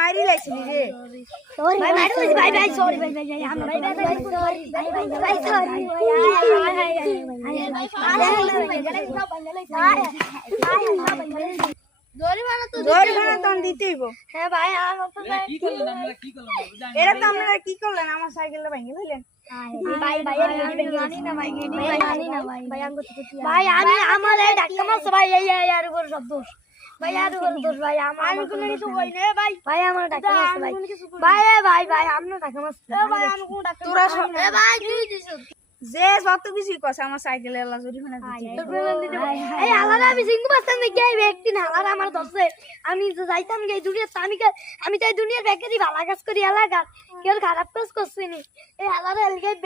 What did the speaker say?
মারি লাইছিলি রে ভাই মারি লাইছি ভাই ভাই সরি ভাই ভাই ভাই আমরা ভাই ভাই সরি ভাই ভাই ভাই সরি জরিমানা তো দিতেইব। হ্যাঁ ভাই কি করলেন আমরা কি করলাম এরা তো আমরা কি করলেন আমার সাইকেলটা ভেঙে ফেললেন ভাই ভাই জানি না ভাই জানি না ভাই ভাই ভাই আমি আমার এই ধাক্কা মারছে ভাই এই আর উপর সব দোষ ভাই আর উপর দোষ ভাই আমি কোনো কিছু কই না ভাই ভাই আমার ধাক্কা মারছে ভাই ভাই ভাই ভাই আপনি ধাক্কা মারছে ভাই আমি কোন ধাক্কা তোরা এ ভাই তুই দিছ যে যত কিছু কইছে আমার সাইকেলে আল্লাহ জরিমানা দিতে এই আলাদা আমি সিংহ বাস্তান দেখে এই ব্যক্তি না আলাদা আমার দশে আমি তো যাইতাম এই দুনিয়ার আমি তো এই দুনিয়ার বেকারি ভালো কাজ করি এলাকার কেউ খারাপ কাজ করছিনি এই আলাদা এলাকায়